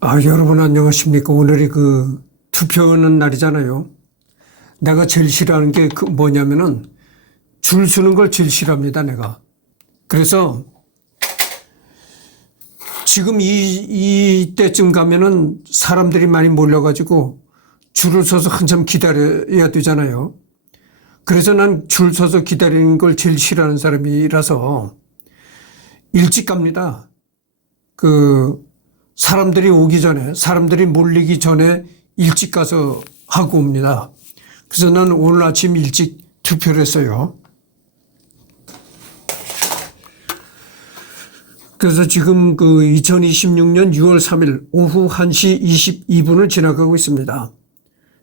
여러분 안녕하십니까. 오늘이 투표하는 날이잖아요. 내가 제일 싫어하는 게 뭐냐면은 줄 서는 걸 제일 싫어합니다, 내가. 그래서 지금 이때쯤 가면은 사람들이 많이 몰려가지고 줄을 서서 한참 기다려야 되잖아요. 그래서 난 줄 서서 기다리는 걸 제일 싫어하는 사람이라서 일찍 갑니다. 사람들이 오기 전에, 사람들이 몰리기 전에 일찍 가서 하고 옵니다. 그래서 난 오늘 아침 일찍 투표를 했어요. 그래서 지금 2026년 6월 3일 오후 1시 22분을 지나가고 있습니다.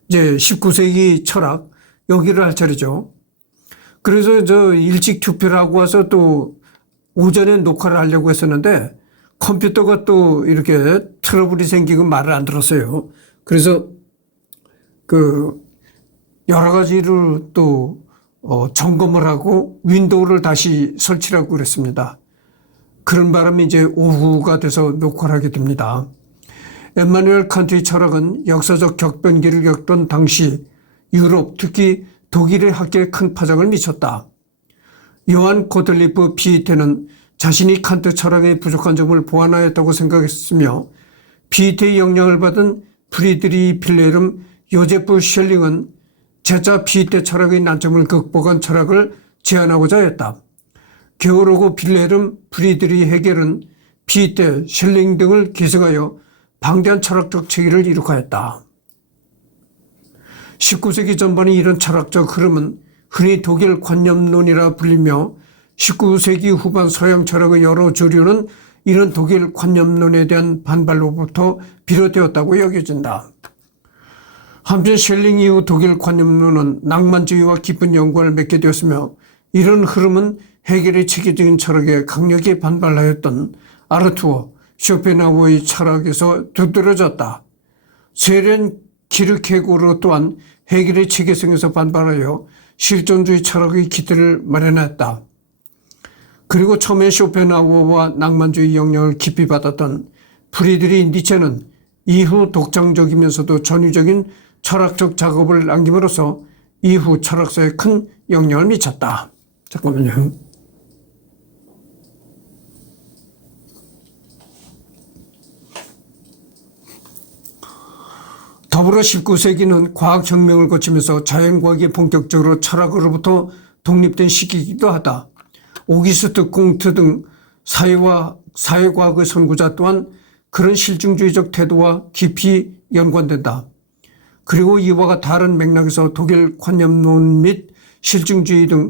이제 19세기 철학, 여기를 할 차례죠. 그래서 저 일찍 투표를 하고 와서 또 오전에 녹화를 하려고 했었는데 컴퓨터가 또 이렇게 트러블이 생기고 말을 안 들었어요. 그래서 여러 가지를 또 점검을 하고 윈도우를 다시 설치를 하고 그랬습니다. 그런 바람에 이제 오후가 돼서 녹화를 하게 됩니다. 엠마누엘 칸트의 철학은 역사적 격변기를 겪던 당시 유럽, 특히 독일의 학계에 큰 파장을 미쳤다. 요한 고틀리프 피에테는 자신이 칸트 철학의 부족한 점을 보완하였다고 생각했으며 피에테의 영향을 받은 프리드리히 빌헬름 요제프 셜링은 제자 피에테 철학의 난점을 극복한 철학을 제안하고자 했다. 게오르고 빌헬름, 프리드리히 헤겔은 피에테, 셜링 등을 계승하여 방대한 철학적 체계를 이룩하였다. 19세기 전반의 이런 철학적 흐름은 흔히 독일 관념론이라 불리며 19세기 후반 서양 철학의 여러 조류는 이런 독일 관념론에 대한 반발로부터 비롯되었다고 여겨진다. 한편 셜링 이후 독일 관념론은 낭만주의와 깊은 연관을 맺게 되었으며 이런 흐름은 헤겔의 체계적인 철학에 강력히 반발하였던 아르투어, 쇼펜하우어의 철학에서 두드러졌다. 세련 키르케고르 또한 헤겔의 체계성에서 반발하여 실존주의 철학의 기틀을 마련했다. 그리고 처음에 쇼펜하우어와 낭만주의 영향을 깊이 받았던 프리드리히 니체는 이후 독창적이면서도 전위적인 철학적 작업을 남김으로써 이후 철학사에 큰 영향을 미쳤다. 잠깐만요. 더불어 19세기는 과학혁명을 거치면서 자연과학이 본격적으로 철학으로부터 독립된 시기이기도 하다. 오기스트 콩트 등 사회과학의 선구자 또한 그런 실증주의적 태도와 깊이 연관된다. 그리고 이와 다른 맥락에서 독일 관념론 및 실증주의 등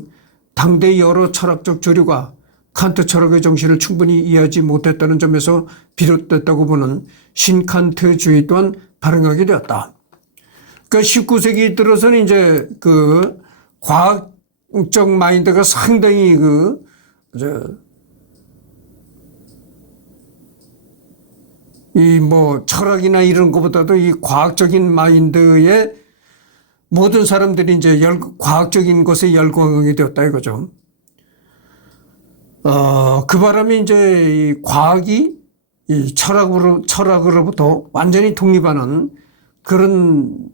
당대 여러 철학적 조류가 칸트 철학의 정신을 충분히 이해하지 못했다는 점에서 비롯됐다고 보는 신칸트주의 또한 발행하게 되었다. 그러니까 19세기 들어서는 이제 과학적 마인드가 상당히 철학이나 이런 것보다도 이 과학적인 마인드에 모든 사람들이 이제 과학적인 것에 열광하게 되었다 이거죠. 그 바람에 이제 이 과학이 이 철학으로부터 완전히 독립하는 그런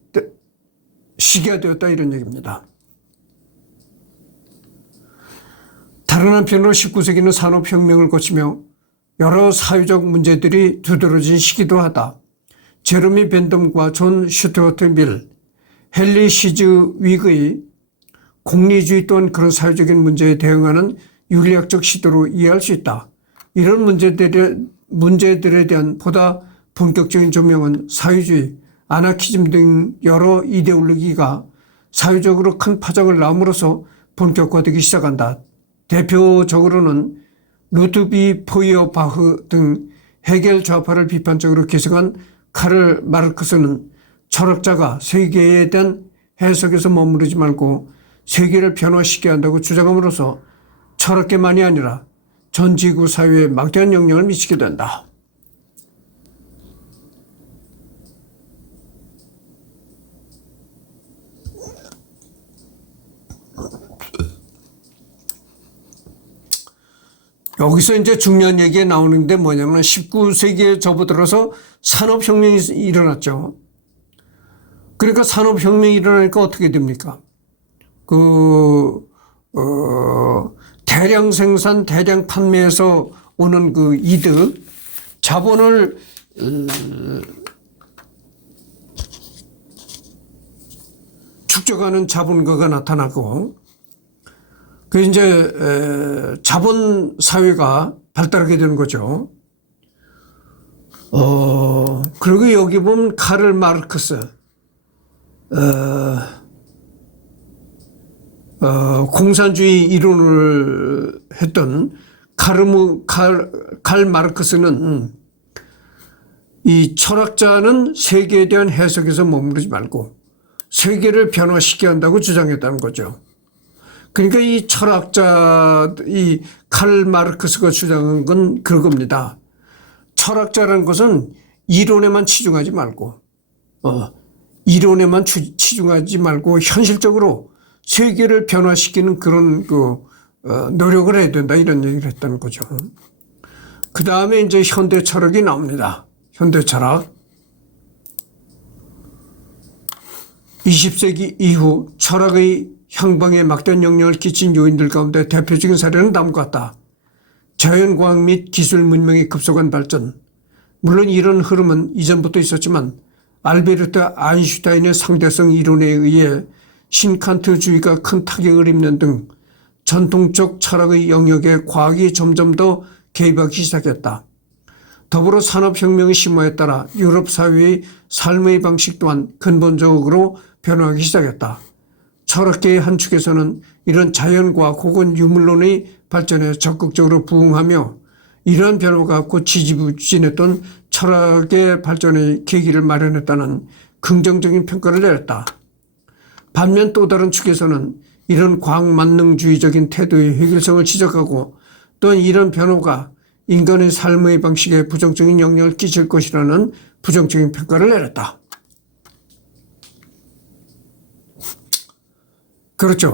시기가 되었다 이런 얘기입니다. 다른 한편으로 19세기는 산업혁명을 거치며 여러 사회적 문제들이 두드러진 시기도 하다. 제르미 벤덤과 존 슈트워트 밀, 헨리 시즈윅의 공리주의 또한 그런 사회적인 문제에 대응하는 윤리학적 시도로 이해할 수 있다. 이런 문제들에 대한 보다 본격적인 조명은 사회주의, 아나키즘 등 여러 이데올로기가 사회적으로 큰 파장을 낳음으로써 본격화되기 시작한다. 대표적으로는 루트비 포이어바흐 등 헤겔 좌파를 비판적으로 계승한 카를 마르크스는 철학자가 세계에 대한 해석에서 머무르지 말고 세계를 변화시켜야 한다고 주장함으로써 철학계만이 아니라 전 지구 사회에 막대한 영향을 미치게 된다. 여기서 이제 중요한 얘기가 나오는데 뭐냐면 19세기에 접어들어서 산업혁명이 일어났죠. 그러니까 산업혁명이 일어나니까 어떻게 됩니까? 대량 생산, 대량 판매에서 오는 그 이득, 자본을 축적하는 자본가가 나타나고, 그 이제 자본 사회가 발달하게 되는 거죠. 그리고 여기 보면 카를 마르크스, 공산주의 이론을 했던 칼 마르크스는 이 철학자는 세계에 대한 해석에서 머무르지 말고 세계를 변화시켜야 한다고 주장했다는 거죠. 그러니까 이 철학자, 이 칼 마르크스가 주장한 건 그런 겁니다. 철학자라는 것은 이론에만 치중하지 말고, 이론에만 치중하지 말고 현실적으로 세계를 변화시키는 그런 노력을 해야 된다, 이런 얘기를 했다는 거죠. 그 다음에 이제 현대 철학이 나옵니다. 현대 철학. 20세기 이후 철학의 향방에 막대한 영향을 끼친 요인들 가운데 대표적인 사례는 다음과 같다. 자연과학 및 기술 문명의 급속한 발전. 물론 이런 흐름은 이전부터 있었지만 알베르트 아인슈타인의 상대성 이론에 의해 신칸트주의가 큰 타격을 입는 등 전통적 철학의 영역에 과학이 점점 더 개입하기 시작했다. 더불어 산업혁명의 심화에 따라 유럽 사회의 삶의 방식 또한 근본적으로 변화하기 시작했다. 철학계의 한 축에서는 이런 자연과학 혹은 유물론의 발전에 적극적으로 부응하며 이러한 변화가 곧 지지부진했던 철학의 발전의 계기를 마련했다는 긍정적인 평가를 내렸다. 반면 또 다른 축에서는 이런 과학만능주의적인 태도의 해결성을 지적하고 또한 이런 변화가 인간의 삶의 방식에 부정적인 영향을 끼칠 것이라는 부정적인 평가를 내렸다. 그렇죠.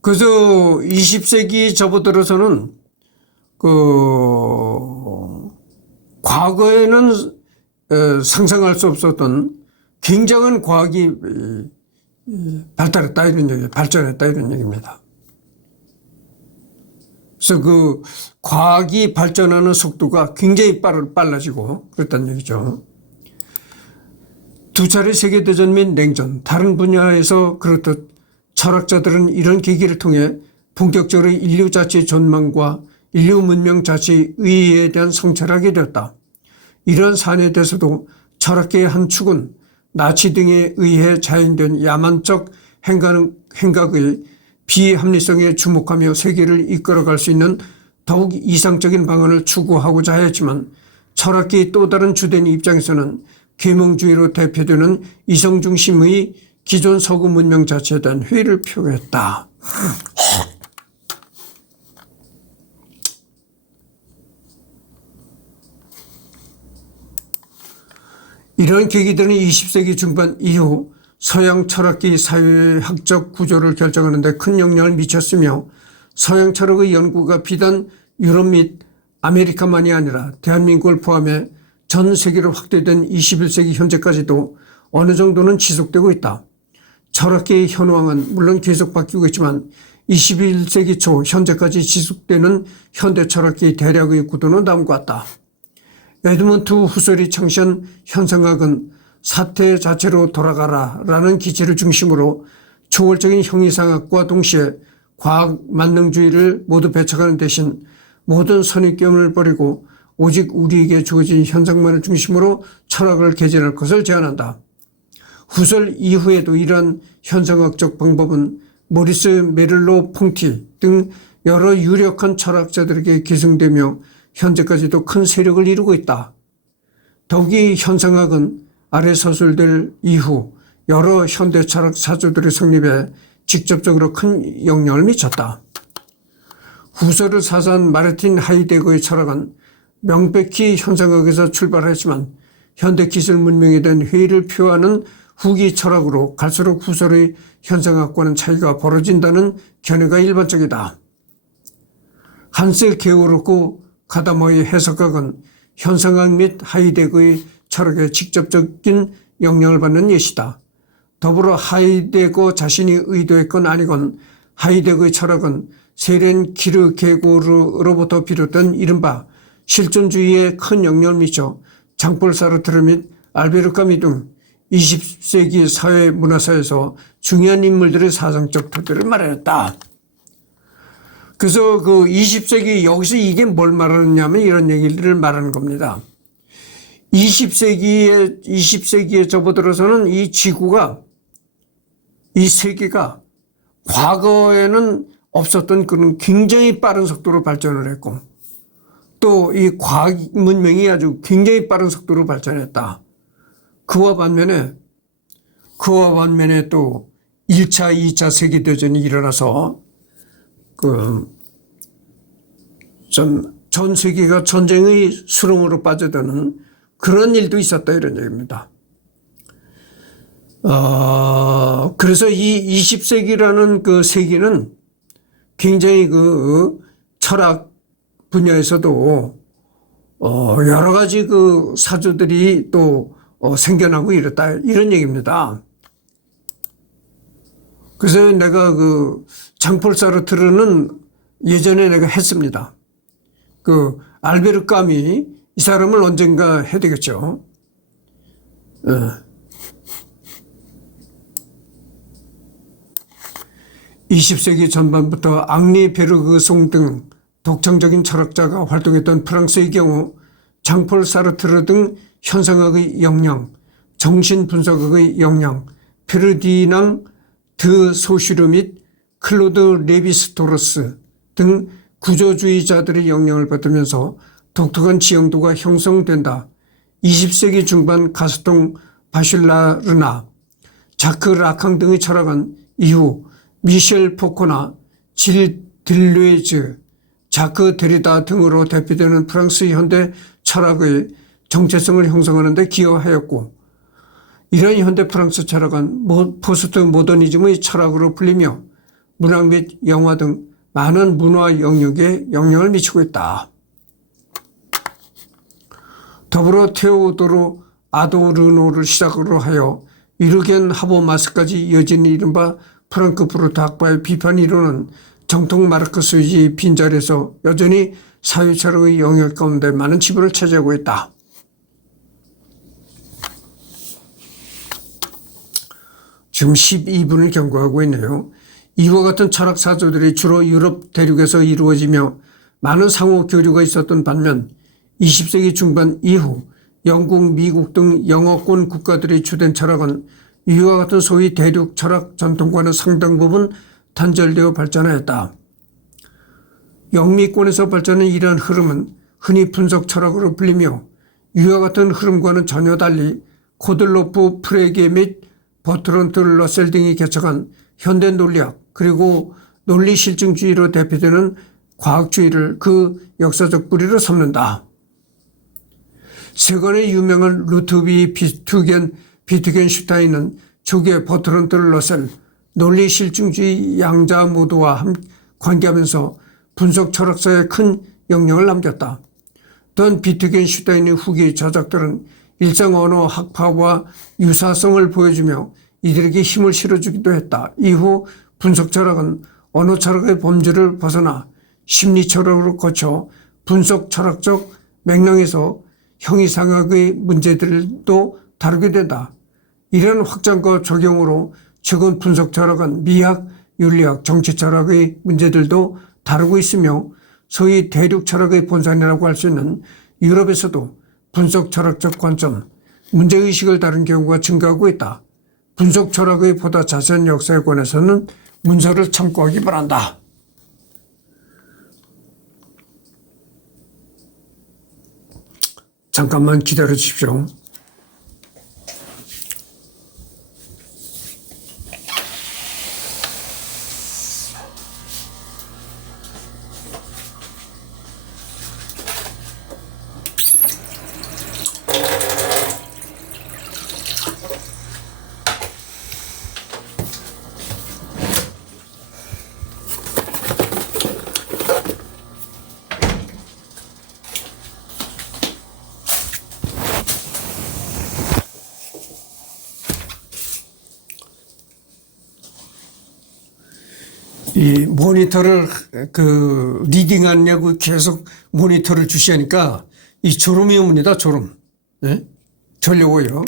그래서 20세기 접어들어서는 과거에는 상상할 수 없었던 굉장한 과학이 발달했다 이런 얘기, 발전했다 이런 얘기입니다. 그래서 그 과학이 발전하는 속도가 굉장히 빨라지고 그랬다는 얘기죠. 두 차례 세계대전 및 냉전, 다른 분야에서 그렇듯 철학자들은 이런 계기를 통해 본격적으로 인류 자체의 전망과 인류 문명 자체의 의의에 대한 성찰을 하게 되었다. 이러한 사안에 대해서도 철학계의 한 축은 나치 등에 의해 자행된 야만적 행각의 비합리성에 주목하며 세계를 이끌어갈 수 있는 더욱 이상적인 방안을 추구하고자 하였지만 철학계의 또 다른 주된 입장에서는 계몽주의로 대표되는 이성 중심의 기존 서구 문명 자체에 대한 회의를 표했다. 이러한 계기들은 20세기 중반 이후 서양 철학계의 사회학적 구조를 결정하는 데 큰 영향을 미쳤으며 서양 철학의 연구가 비단 유럽 및 아메리카만이 아니라 대한민국을 포함해 전 세계로 확대된 21세기 현재까지도 어느 정도는 지속되고 있다. 철학계의 현황은 물론 계속 바뀌고 있지만 21세기 초 현재까지 지속되는 현대 철학계의 대략의 구도는 다음과 같다. 에드먼트 후설이 창시한 현상학은 사태 자체로 돌아가라 라는 기제를 중심으로 초월적인 형이상학과 동시에 과학 만능주의를 모두 배척하는 대신 모든 선입견을 버리고 오직 우리에게 주어진 현상만을 중심으로 철학을 개진할 것을 제안한다. 후설 이후에도 이러한 현상학적 방법은 모리스 메를로 퐁티 등 여러 유력한 철학자들에게 계승되며 현재까지도 큰 세력을 이루고 있다. 더욱이 현상학은 아래 서술들 이후 여러 현대 철학 사조들의 성립에 직접적으로 큰 영향을 미쳤다. 후설을 사사한 마르틴 하이데거의 철학은 명백히 현상학에서 출발했지만 현대 기술 문명에 대한 회의를 표하는 후기 철학으로 갈수록 후설의 현상학과는 차이가 벌어진다는 견해가 일반적이다. 한스 게오르크 카다모의 해석학은 현상학 및 하이데거의 철학에 직접적인 영향을 받는 예시다. 더불어 하이데거 자신이 의도했건 아니건 하이데거의 철학은 세렌 키르케고르로부터 비롯된 이른바 실존주의에 큰 영향을 미쳐 장폴 사르트르 및 알베르 까미 등 20세기 사회 문화사에서 중요한 인물들의 사상적 토대를 마련했다. 그래서 그 20세기 여기서 이게 뭘 말하느냐면 이런 얘기를 말하는 겁니다. 20세기에 접어들어서는 이 지구가, 이 세계가 과거에는 없었던 그런 굉장히 빠른 속도로 발전을 했고 또 이 과학 문명이 아주 굉장히 빠른 속도로 발전했다. 그와 반면에 또 1차, 2차 세계대전이 일어나서 전 세계가 전쟁의 수렁으로 빠져드는 그런 일도 있었다 이런 얘기입니다. 그래서 이 20세기라는 그 세기는 굉장히 그 철학 분야에서도 여러 가지 그 사조들이 또 생겨나고 이랬다 이런 얘기입니다. 그래서 내가 그 장폴 사르트르는 예전에 내가 했습니다. 그 알베르 까미 이 사람을 언젠가 해야 되겠죠. 20세기 전반부터 앙리 베르그송 등 독창적인 철학자가 활동했던 프랑스의 경우 장폴 사르트르 등 현상학의 영향, 정신분석학의 영향, 페르디낭 드 소슈르 및 클로드 레비스토로스 등 구조주의자들의 영향을 받으면서 독특한 지형도가 형성된다. 20세기 중반 가스통 바슐라르나, 자크 라캉 등의 철학은 이후 미셸 포코나 질 딜뢰즈, 자크 데리다 등으로 대표되는 프랑스 현대 철학의 정체성을 형성하는 데 기여하였고 이런 현대 프랑스 철학은 포스트 모더니즘의 철학으로 불리며 문학 및 영화 등 많은 문화 영역에 영향을 미치고 있다. 더불어 테오도르 아도르노를 시작으로 하여 위르겐 하버마스까지 이어지는 이른바 프랑크푸르트 학파의 비판 이론은 정통 마르크스주의 빈자리에서 여전히 사회철학의 영역 가운데 많은 지분을 차지하고 있다. 지금 12분을 경고하고 있네요. 이와 같은 철학 사조들이 주로 유럽 대륙에서 이루어지며 많은 상호 교류가 있었던 반면 20세기 중반 이후 영국, 미국 등 영어권 국가들의 주된 철학은 이와 같은 소위 대륙 철학 전통과는 상당 부분 단절되어 발전하였다. 영미권에서 발전한 이러한 흐름은 흔히 분석 철학으로 불리며 이와 같은 흐름과는 전혀 달리 코들로프 프레게 및 버트런트 러셀 등이 개척한 현대 논리학 그리고 논리실증주의로 대표되는 과학주의를 그 역사적 뿌리로 삼는다. 세간의 유명한 루트비 비트겐슈타인은 초기에 버트런트 러셀, 논리실증주의 양자 모두와 관계하면서 분석 철학사에 큰 영향을 남겼다. 또한 비트겐슈타인의 후기 저작들은 일상 언어 학파와 유사성을 보여주며 이들에게 힘을 실어주기도 했다. 이후 분석 철학은 언어 철학의 범주를 벗어나 심리 철학으로 거쳐 분석 철학적 맥락에서 형이상학의 문제들도 다루게 된다. 이런 확장과 적용으로 최근 분석 철학은 미학, 윤리학, 정치 철학의 문제들도 다루고 있으며 소위 대륙 철학의 본산이라고 할 수 있는 유럽에서도 분석 철학적 관점, 문제의식을 다룬 경우가 증가하고 있다. 분석 철학의 보다 자세한 역사에 관해서는 문서를 참고하기 바란다. 잠깐만 기다려 주십시오. 이 모니터를 리딩하냐고 계속 모니터를 주시하니까 이 졸음이 옵니다. 졸음. 네? 졸려고요.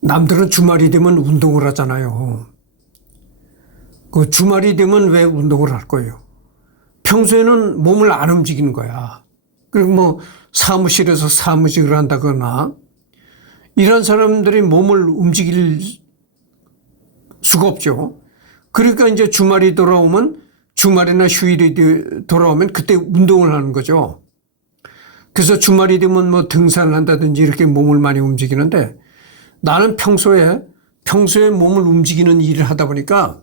남들은 주말이 되면 운동을 하잖아요. 그 주말이 되면 왜 운동을 할 거예요? 평소에는 몸을 안 움직이는 거야. 그리고 뭐 사무실에서 사무직을 한다거나 이런 사람들이 몸을 움직일 수가 없죠. 그러니까 이제 주말이 돌아오면 주말이나 휴일이 돌아오면 그때 운동을 하는 거죠. 그래서 주말이 되면 뭐 등산을 한다든지 이렇게 몸을 많이 움직이는데 나는 평소에 몸을 움직이는 일을 하다 보니까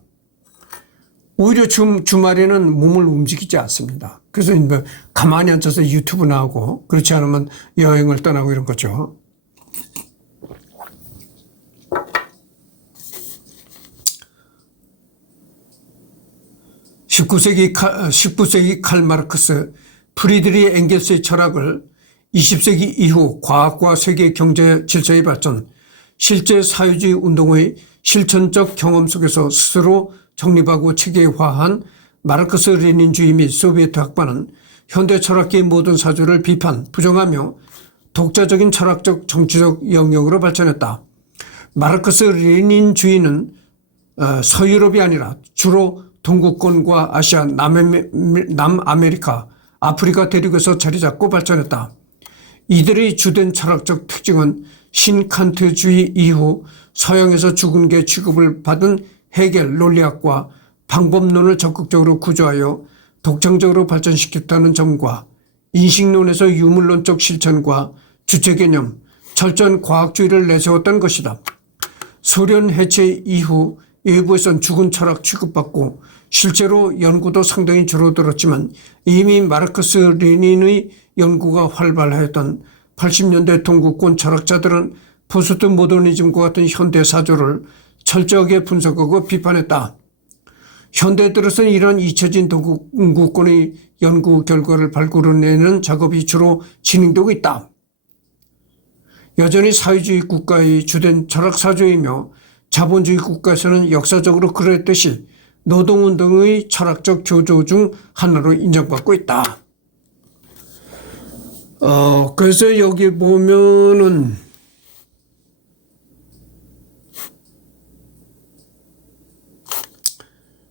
오히려 주말에는 몸을 움직이지 않습니다. 그래서 뭐 가만히 앉아서 유튜브나 하고 그렇지 않으면 여행을 떠나고 이런 거죠. (19세기) 칼 마르크스, 프리드리 엥겔스의 철학을 20세기 이후 과학과 세계 경제 질서의 발전, 실제 사회주의 운동의 실천적 경험 속에서 스스로 정립하고 체계화한 마르크스 레닌주의 및 소비에트 학파는 현대 철학계의 모든 사조를 비판, 부정하며 독자적인 철학적 정치적 영역으로 발전했다. 마르크스 레닌주의는 서유럽이 아니라 주로 동구권과 아시아, 남아메리카, 아프리카 대륙에서 자리 잡고 발전했다. 이들의 주된 철학적 특징은 신칸트주의 이후 서양에서 죽은 개 취급을 받은 헤겔 논리학과 방법론을 적극적으로 구조하여 독창적으로 발전시켰다는 점과 인식론에서 유물론적 실천과 주체개념, 철저한 과학주의를 내세웠다는 것이다. 소련 해체 이후 일부에선 죽은 철학 취급받고 실제로 연구도 상당히 줄어들었지만 이미 마르크스 레닌의 연구가 활발하였던 80년대 동구권 철학자들은 포스트 모더니즘과 같은 현대 사조를 철저하게 분석하고 비판했다. 현대 들어서는 이런 잊혀진 동구권의 연구 결과를 발굴해내는 작업이 주로 진행되고 있다. 여전히 사회주의 국가의 주된 철학사조이며 자본주의 국가에서는 역사적으로 그랬듯이 노동운동의 철학적 교조 중 하나로 인정받고 있다. 그래서 여기 보면은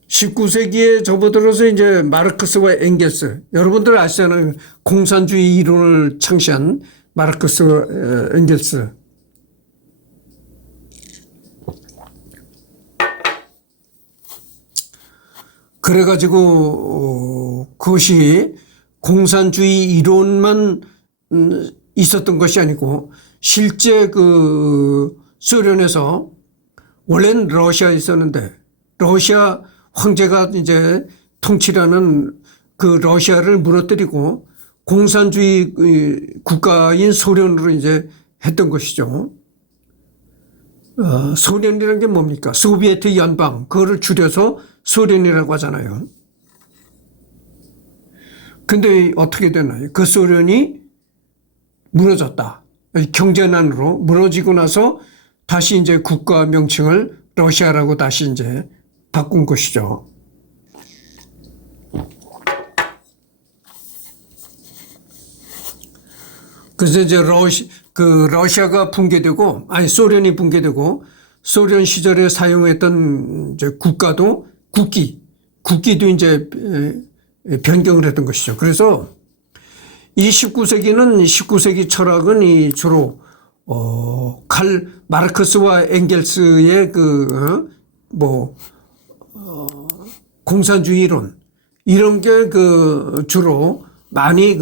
19세기에 접어들어서 이제 마르크스와 엥겔스, 여러분들 아시잖아요. 공산주의 이론을 창시한 마르크스와 엥겔스. 그래가지고 그것이 공산주의 이론만 있었던 것이 아니고 실제 그 소련에서 원래는 러시아에 있었는데 러시아 황제가 이제 통치라는 그 러시아를 무너뜨리고 공산주의 국가인 소련으로 이제 했던 것이죠. 소련이라는 게 뭡니까? 소비에트 연방, 그거를 줄여서 소련이라고 하잖아요. 근데 어떻게 되나요? 그 소련이 무너졌다. 경제난으로 무너지고 나서 다시 이제 국가 명칭을 러시아라고 다시 이제 바꾼 것이죠. 그래서 이제 러시아가 붕괴되고, 소련이 붕괴되고, 소련 시절에 사용했던 이제 국기도 이제 변경을 했던 것이죠. 그래서 이 19세기 철학은 이 주로, 마르크스와 엥겔스의 공산주의 이론, 이런 게 주로 많이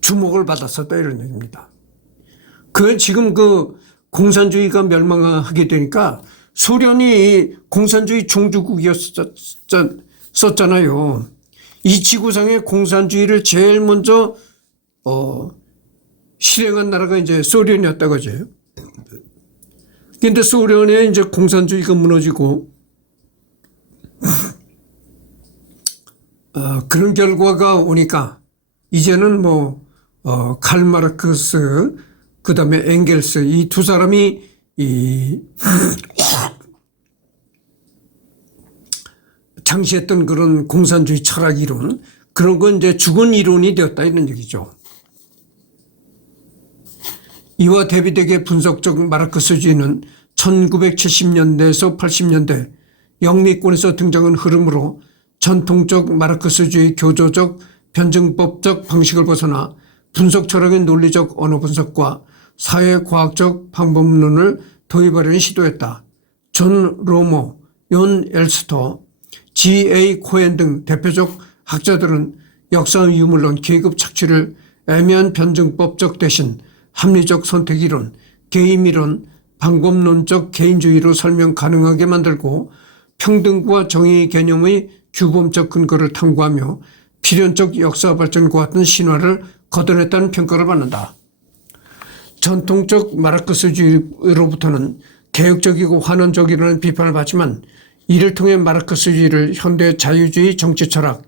주목을 받았었다 이런 얘기입니다. 지금 공산주의가 멸망하게 되니까 소련이 공산주의 종주국이었잖아요. 이 지구상에 공산주의를 제일 먼저 실행한 나라가 이제 소련이었다고 하죠. 근데 소련의 이제 공산주의가 무너지고 그런 결과가 오니까 이제는 뭐 칼 마르크스 그다음에 엥겔스 이 두 사람이 창시했던 그런 공산주의 철학 이론 그런 건 이제 죽은 이론이 되었다 이런 얘기죠. 이와 대비되게 분석적 마르크스주의는 1970년대에서 80년대 영미권에서 등장한 흐름으로 전통적 마르크스주의 교조적 변증법적 방식을 벗어나 분석 철학의 논리적 언어 분석과 사회과학적 방법론을 도입하려는 시도했다. 존 로모, 연 엘스터, G.A. 코엔 등 대표적 학자들은 역사 유물론, 계급 착취를 애매한 변증법적 대신 합리적 선택이론, 개임이론, 방법론적 개인주의로 설명 가능하게 만들고 평등과 정의 개념의 규범적 근거를 탐구하며 필연적 역사 발전과 같은 신화를 걷어냈다는 평가를 받는다. 전통적 마르크스주의로부터는 개혁적이고 환원적이라는 비판을 받지만 이를 통해 마르크스주의를 현대 자유주의 정치철학,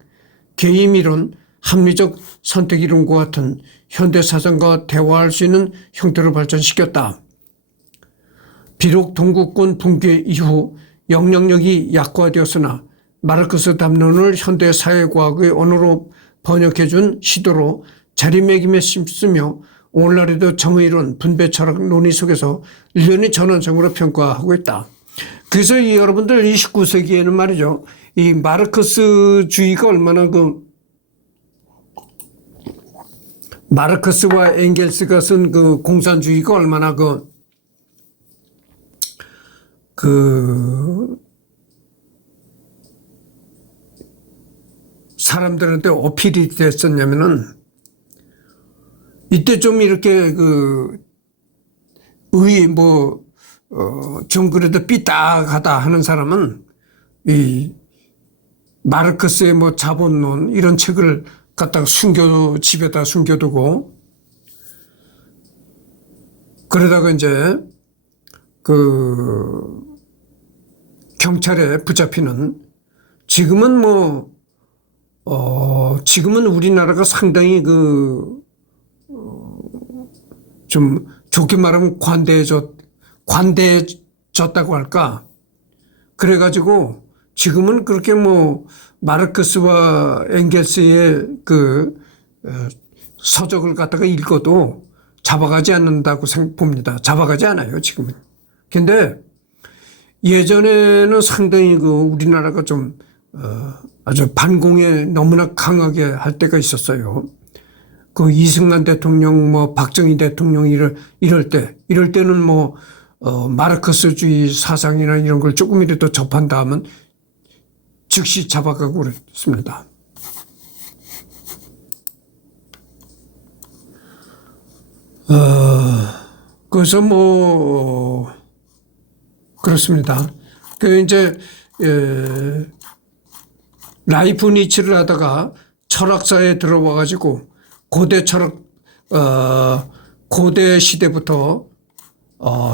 개임이론, 합리적 선택이론과 같은 현대 사상과 대화할 수 있는 형태로 발전시켰다. 비록 동구권 붕괴 이후 영향력이 약화되었으나 마르크스 담론을 현대 사회과학의 언어로 번역해준 시도로 자리매김에 힘쓰며 오늘날에도 정의론, 분배철학 논의 속에서 일련의 전환성으로 평가하고 있다. 그래서 여러분들 29세기에는 말이죠. 이 마르크스주의가 얼마나 마르크스와 엥겔스가 쓴 그 공산주의가 얼마나 사람들한테 어필이 됐었냐면은 이때 좀 이렇게 좀 그래도 삐딱하다 하는 사람은 이 마르크스의 뭐 자본론 이런 책을 갖다가 집에다 숨겨두고 그러다가 이제 경찰에 붙잡히는 지금은 지금은 우리나라가 상당히 좀 좋게 말하면 관대해졌다고 할까. 그래가지고 지금은 그렇게 마르크스와 엥겔스의 서적을 갖다가 읽어도 잡아가지 않는다고 봅니다. 잡아가지 않아요, 지금은. 근데 예전에는 상당히 우리나라가 좀, 아주 반공에 너무나 강하게 할 때가 있었어요. 이승만 대통령, 박정희 대통령 이럴 때는 마르크스주의 사상이나 이런 걸 조금이라도 접한다 하면 즉시 잡아가고 그랬습니다. 그래서 그렇습니다. 이제, 라이프니츠를 하다가 철학사에 들어와가지고 고대 시대부터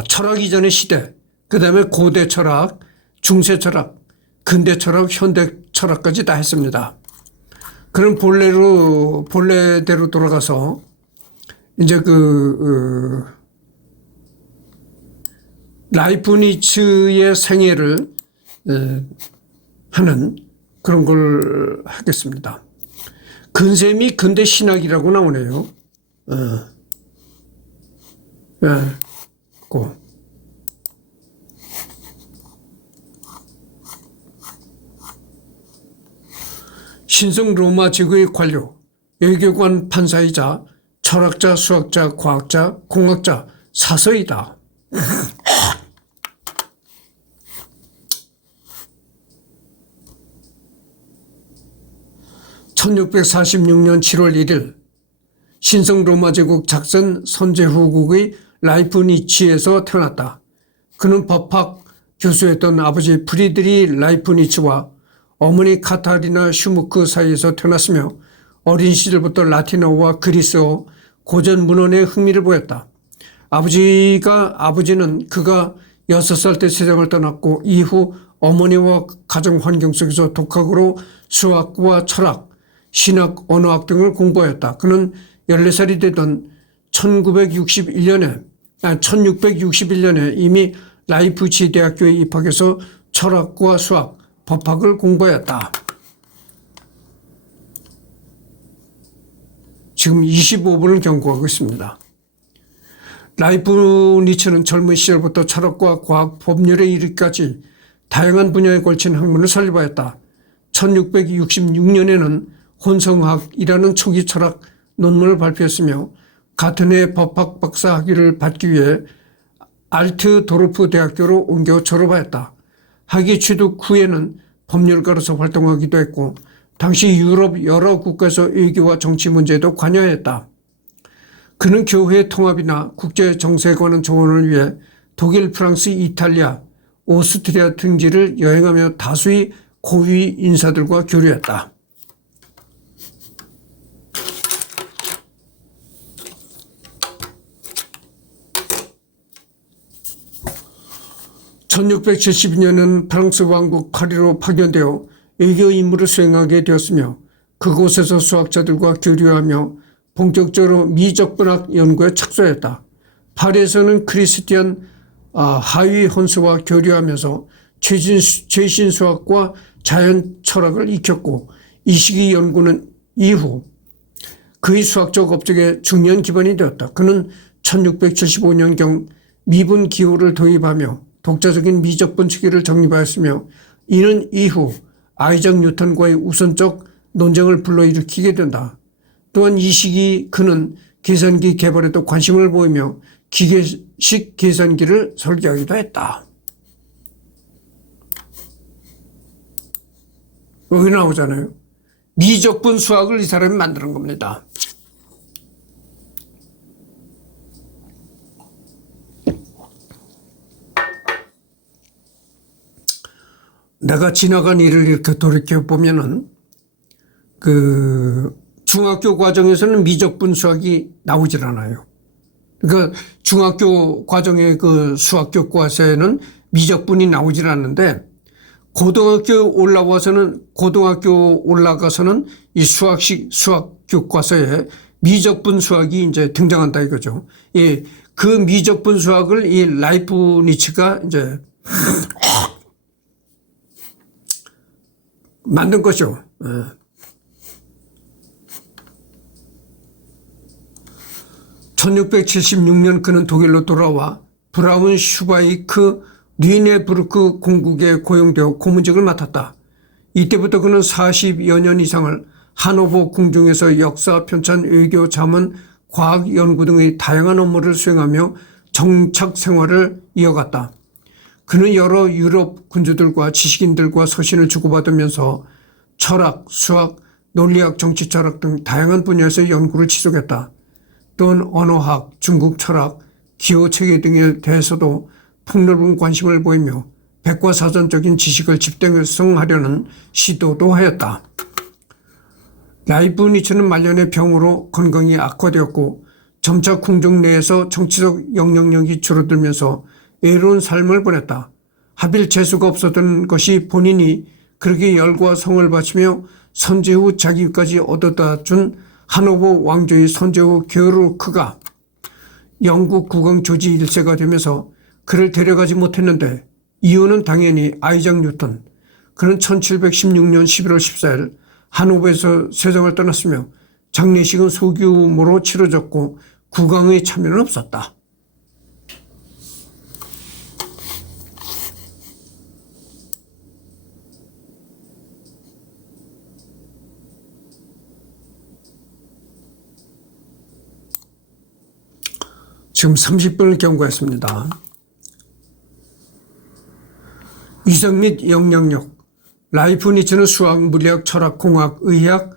철학 이전의 시대, 그 다음에 고대 철학, 중세 철학, 근대 철학, 현대 철학까지 다 했습니다. 그런 본래대로 돌아가서 이제 라이프니츠의 생애를 하는 그런 걸 하겠습니다. 근셈이 근대 신학이라고 나오네요. 신성 로마 제국의 관료, 외교관 판사이자 철학자, 수학자, 과학자, 공학자, 사서이다. 1646년 7월 1일 신성 로마 제국 작선 선제후국의 라이프니츠에서 태어났다. 그는 법학 교수였던 아버지 프리드리 라이프니츠와 어머니 카타리나 슈무크 사이에서 태어났으며 어린 시절부터 라틴어와 그리스어, 고전 문헌에 흥미를 보였다. 아버지는 그가 6살 때 세상을 떠났고 이후 어머니와 가정 환경 속에서 독학으로 수학과 철학, 신학, 언어학 등을 공부하였다. 그는 14살이 되던 1661년에 이미 라이프치히 대학교에 입학해서 철학과 수학, 법학을 공부하였다. 지금 25분을 경고하고 있습니다. 라이프니츠는 젊은 시절부터 철학과 과학, 법률에 이르기까지 다양한 분야에 걸친 학문을 설립하였다. 1666년에는 혼성학이라는 초기 철학 논문을 발표했으며 같은 해 법학 박사 학위를 받기 위해 알트도르프 대학교로 옮겨 졸업하였다. 학위 취득 후에는 법률가로서 활동하기도 했고 당시 유럽 여러 국가에서 외교와 정치 문제에도 관여했다. 그는 교회 통합이나 국제 정세에 관한 조언을 위해 독일, 프랑스, 이탈리아, 오스트리아 등지를 여행하며 다수의 고위 인사들과 교류했다. (1672년은) 프랑스 왕국 파리로 파견되어 외교 임무를 수행하게 되었으며 그곳에서 수학자들과 교류하며 본격적으로 미적분학 연구에 착수했다. 파리에서는 크리스티안 하위 혼수와 교류하면서 최신 수학과 자연 철학을 익혔고 이 시기 연구는 이후 그의 수학적 업적의 중요한 기반이 되었다. 그는 1675년경 미분 기호를 도입하며 독자적인 미적분 체계를 정립하였으며 이는 이후 아이작 뉴턴과의 우선적 논쟁을 불러일으키게 된다. 또한 이 시기 그는 계산기 개발에도 관심을 보이며 기계식 계산기를 설계하기도 했다. 여기 나오잖아요. 미적분 수학을 이 사람이 만드는 겁니다. 내가 지나간 일을 이렇게 돌이켜보면은 중학교 과정에서는 미적분 수학이 나오질 않아요. 그러니까 중학교 과정의 그 수학 교과서에는 미적분이 나오질 않는데 고등학교 올라가서는 이 수학식 수학 교과서에 미적분 수학이 이제 등장한다 이거죠. 예, 그 미적분 수학을 이 라이프니츠가 이제 만든 거죠. 1676년 그는 독일로 돌아와 브라운 슈바이크 뉘네부르크 공국에 고용되어 고문직을 맡았다. 이때부터 그는 40여 년 이상을 하노버 궁중에서 역사, 편찬, 외교, 자문, 과학 연구 등의 다양한 업무를 수행하며 정착 생활을 이어갔다. 그는 여러 유럽 군주들과 지식인들과 서신을 주고받으면서 철학, 수학, 논리학, 정치철학 등 다양한 분야에서 연구를 지속했다. 또한 언어학, 중국 철학, 기호체계 등에 대해서도 폭넓은 관심을 보이며 백과사전적인 지식을 집대성하려는 시도도 하였다. 라이프니츠는 말년의 병으로 건강이 악화되었고 점차 궁중 내에서 정치적 영향력이 줄어들면서 외로운 삶을 보냈다. 하필 재수가 없었던 것이 본인이 그렇게 열과 성을 바치며 선제 후 자기까지 얻어다 준 하노버 왕조의 선제후 게르크가 영국 국왕 조지 1세가 되면서 그를 데려가지 못했는데 이유는 당연히 아이작 뉴턴. 그는 1716년 11월 14일 하노버에서 세상을 떠났으며 장례식은 소규모로 치러졌고 국왕의 참여는 없었다. 지금 30분을 경고했습니다. 이성 및 영향력. 라이프니츠는 수학, 물리학, 철학, 공학, 의학,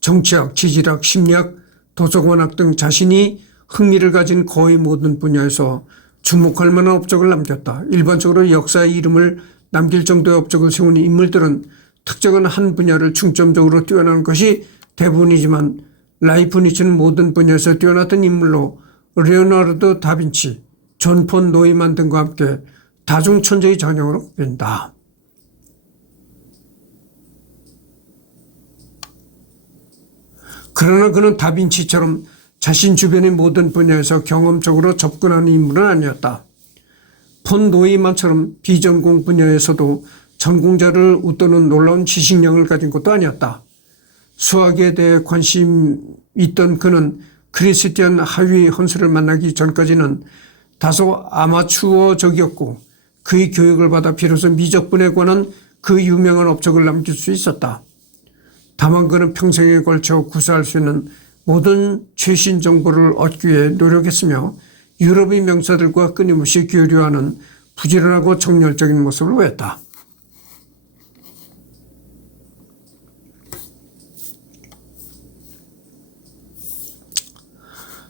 정치학, 지질학, 심리학, 도서관학 등 자신이 흥미를 가진 거의 모든 분야에서 주목할 만한 업적을 남겼다. 일반적으로 역사의 이름을 남길 정도의 업적을 세운 인물들은 특정한 한 분야를 중점적으로 뛰어나는 것이 대부분이지만 라이프니츠는 모든 분야에서 뛰어났던 인물로 레오나르도 다빈치, 존 폰 노이만 등과 함께 다중천재의 전형으로 꼽힌다. 그러나 그는 다빈치처럼 자신 주변의 모든 분야에서 경험적으로 접근하는 인물은 아니었다. 폰 노이만처럼 비전공 분야에서도 전공자를 웃도는 놀라운 지식량을 가진 것도 아니었다. 수학에 대해 관심 있던 그는 크리스티안 하위 헌스를 만나기 전까지는 다소 아마추어적이었고 그의 교육을 받아 비로소 미적분에 관한 그 유명한 업적을 남길 수 있었다. 다만 그는 평생에 걸쳐 구사할 수 있는 모든 최신 정보를 얻기 위해 노력했으며 유럽의 명사들과 끊임없이 교류하는 부지런하고 정열적인 모습을 보였다.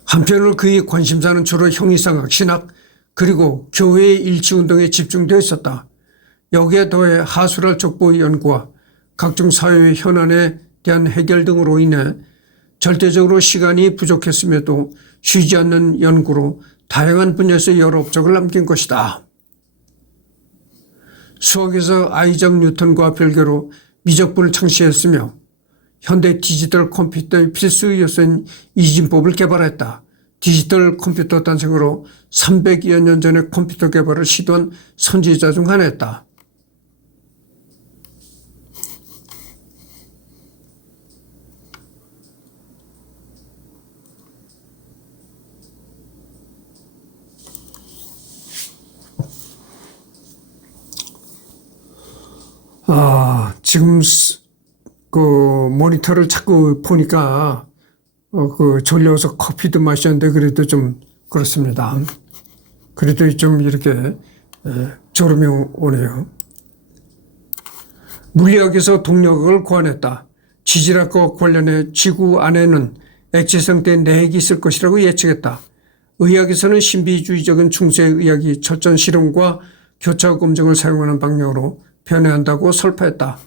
한편으로 그의 관심사는 주로 형이상학, 신학 그리고 교회의 일치운동에 집중되어 있었다. 여기에 더해 하수랄 족보의 연구와 각종 사회의 현안에 대한 해결 등으로 인해 절대적으로 시간이 부족했음에도 쉬지 않는 연구로 다양한 분야에서 여러 업적을 남긴 것이다. 수학에서 아이작 뉴턴과 별개로 미적분을 창시했으며 현대 디지털 컴퓨터의 필수 요소인 이진법을 개발했다. 디지털 컴퓨터 탄생으로 300여 년 전에 컴퓨터 개발을 시도한 선지자 중 하나였다. 지금 그 모니터를 자꾸 보니까 그 졸려서 커피도 마셨는데 그래도 좀 그렇습니다. 그래도 좀 이렇게 졸음이 오네요. 물리학에서 동력을 구해냈다. 지질학과 관련해 지구 안에는 액체성대 내핵이 있을 것이라고 예측했다. 의학에서는 신비주의적인 중세의학이 철저한 실험과 교차 검증을 사용하는 방향으로 변해한다고 설파했다.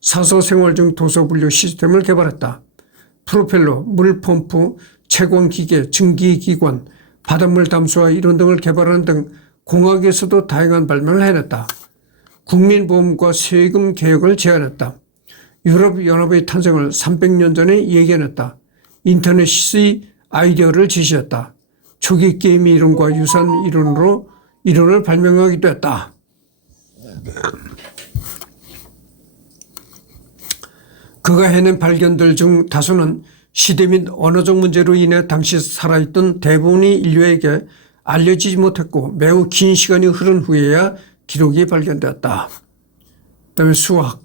사서 생활 중 도서 분류 시스템을 개발했다. 프로펠러, 물펌프, 채광기계, 증기기관, 바닷물 담수화 이론 등을 개발하는 등 공학에서도 다양한 발명을 해냈다. 국민보험과 세금 개혁을 제안했다. 유럽연합의 탄생을 300년 전에 예견했다. 인터넷의 아이디어를 제시했다. 초기 게임 이론과 유사한 이론을 발명하기도 했다. 그가 해낸 발견들 중 다수는 시대 및 언어적 문제로 인해 당시 살아있던 대부분의 인류에게 알려지지 못했고 매우 긴 시간이 흐른 후에야 기록이 발견되었다. 그다음에 수학.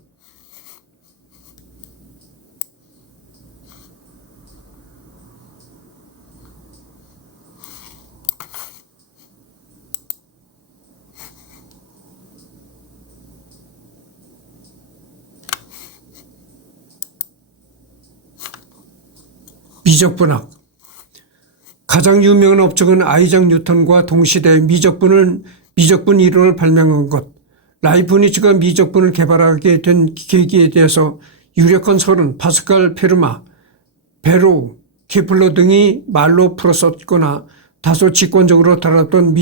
미적분학. 가장 유명한 업적은 아이작 뉴턴과 동시대 미적분 이론을 발명한 것. 라이프니츠가 미적분을 개발하게 된 계기에 대해서 유력한 설은 파스칼, 페르마, 베로우, 케플러 등이 말로 풀었었거나 다소 직관적으로 다뤘던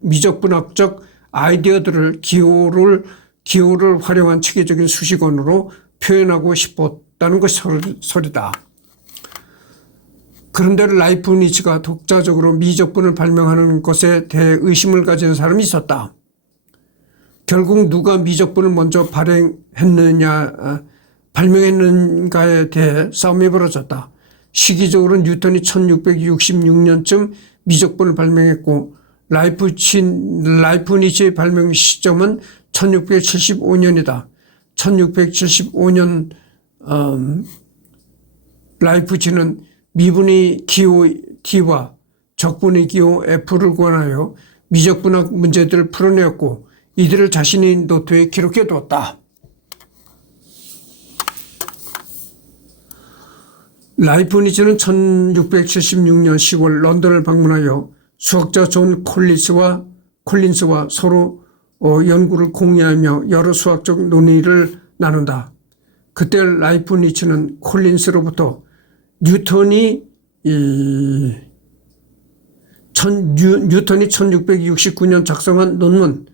미적분학적 아이디어들을 기호를 활용한 체계적인 수식어로 표현하고 싶었다는 것이 설이다. 그런데 라이프니츠가 독자적으로 미적분을 발명하는 것에 대해 의심을 가진 사람이 있었다. 결국 누가 미적분을 먼저 발명했는가에 대해 싸움이 벌어졌다. 시기적으로 뉴턴이 1666년쯤 미적분을 발명했고 라이프니츠의 발명 시점은 1675년이다. 1675년 라이프니츠는 미분의 기호 T와 적분의 기호 F를 구현하여 미적분학 문제들을 풀어내었고 이들을 자신의 노트에 기록해 두었다. 라이프니츠는 1676년 10월 런던을 방문하여 수학자 존 콜린스와 서로 연구를 공유하며 여러 수학적 논의를 나눈다. 그때 라이프니츠는 콜린스로부터 뉴턴이 1669년 작성한 논문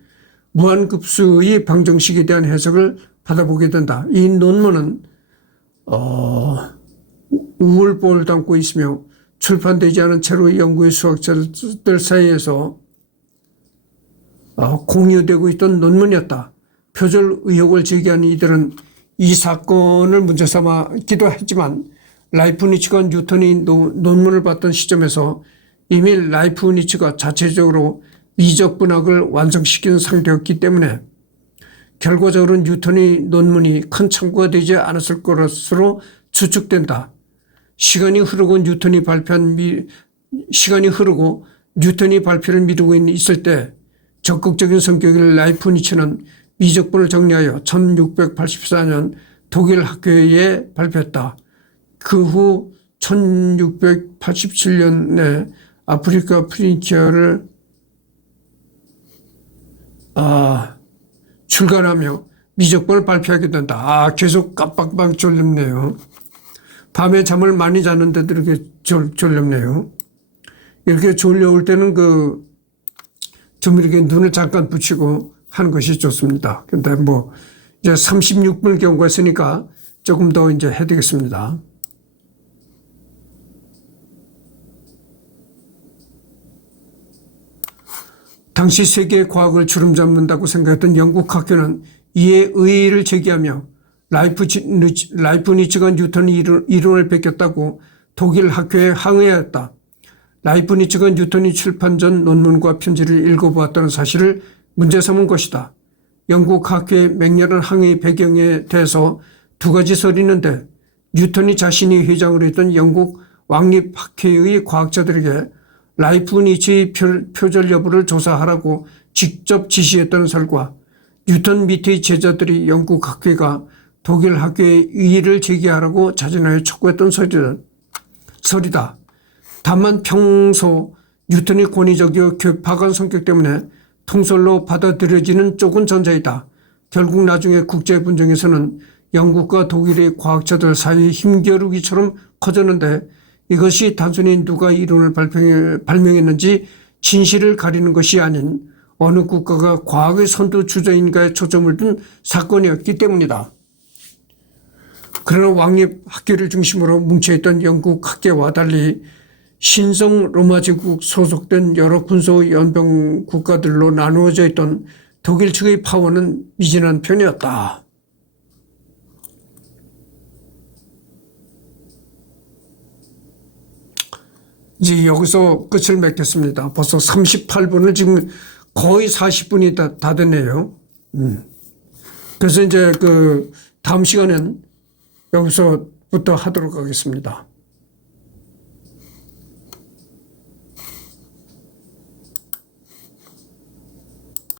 무한급수의 방정식에 대한 해석을 받아보게 된다. 이 논문은 우월보를 담고 있으며 출판되지 않은 채로 연구의 수학자들 사이에서 공유되고 있던 논문이었다. 표절 의혹을 제기한 이들은 이 사건을 문제 삼았기도 했지만 라이프니츠가 뉴턴이 논문을 봤던 시점에서 이미 라이프니츠가 자체적으로 미적 분학을 완성시킨 상태였기 때문에 결과적으로 뉴턴의 논문이 큰 참고가 되지 않았을 것으로 추측된다. 시간이 흐르고 뉴턴이 발표를 미루고 있을 때 적극적인 성격의 라이프니츠는 미적분을 정리하여 1684년 독일 학회에 발표했다. 그 후 1687년에 아프리카 프린티어를 출간하며 미적분을 발표하게 된다. 계속 깜빡깜빡 졸립네요. 밤에 잠을 많이 자는데도 이렇게 졸렵네요. 이렇게 졸려올 때는 좀 이렇게 눈을 잠깐 붙이고 하는 것이 좋습니다. 근데 이제 36분을 경과했으니까 조금 더 이제 해야 되겠습니다. 당시 세계의 과학을 주름잡는다고 생각했던 영국 학교는 이에 의의를 제기하며 라이프니츠가 뉴턴의 이론을 베꼈다고 독일 학회에 항의하였다. 라이프니츠가 뉴턴이 출판 전 논문과 편지를 읽어보았다는 사실을 문제 삼은 것이다. 영국 학회의 맹렬한 항의 배경에 대해서 두 가지 설이 있는데 뉴턴이 자신이 회장으로 했던 영국 왕립학회의 과학자들에게 라이프니츠의 표절 여부를 조사하라고 직접 지시했다는 설과 뉴턴 밑의 제자들이 영국 학회가 독일 학회에 이의를 제기하라고 자진하여 촉구했던 설이다. 다만 평소 뉴턴이 권위적이고 괴팍한 성격 때문에 통설로 받아들여지는 쪽은 전자이다. 결국 나중에 국제분쟁에서는 영국과 독일의 과학자들 사이의 힘겨루기처럼 커졌는데 이것이 단순히 누가 이론을 발명했는지 진실을 가리는 것이 아닌 어느 국가가 과학의 선두주자인가에 초점을 둔 사건이었기 때문이다. 그러나 왕립학교를 중심으로 뭉쳐있던 영국 학계와 달리 신성 로마제국 소속된 여러 군소 연방 국가들로 나누어져 있던 독일 측의 파워는 미진한 편이었다. 이제 여기서 끝을 맺겠습니다. 벌써 38분을 지금 거의 40분이 다 됐네요. 그래서 이제 다음 시간엔 여기서부터 하도록 하겠습니다.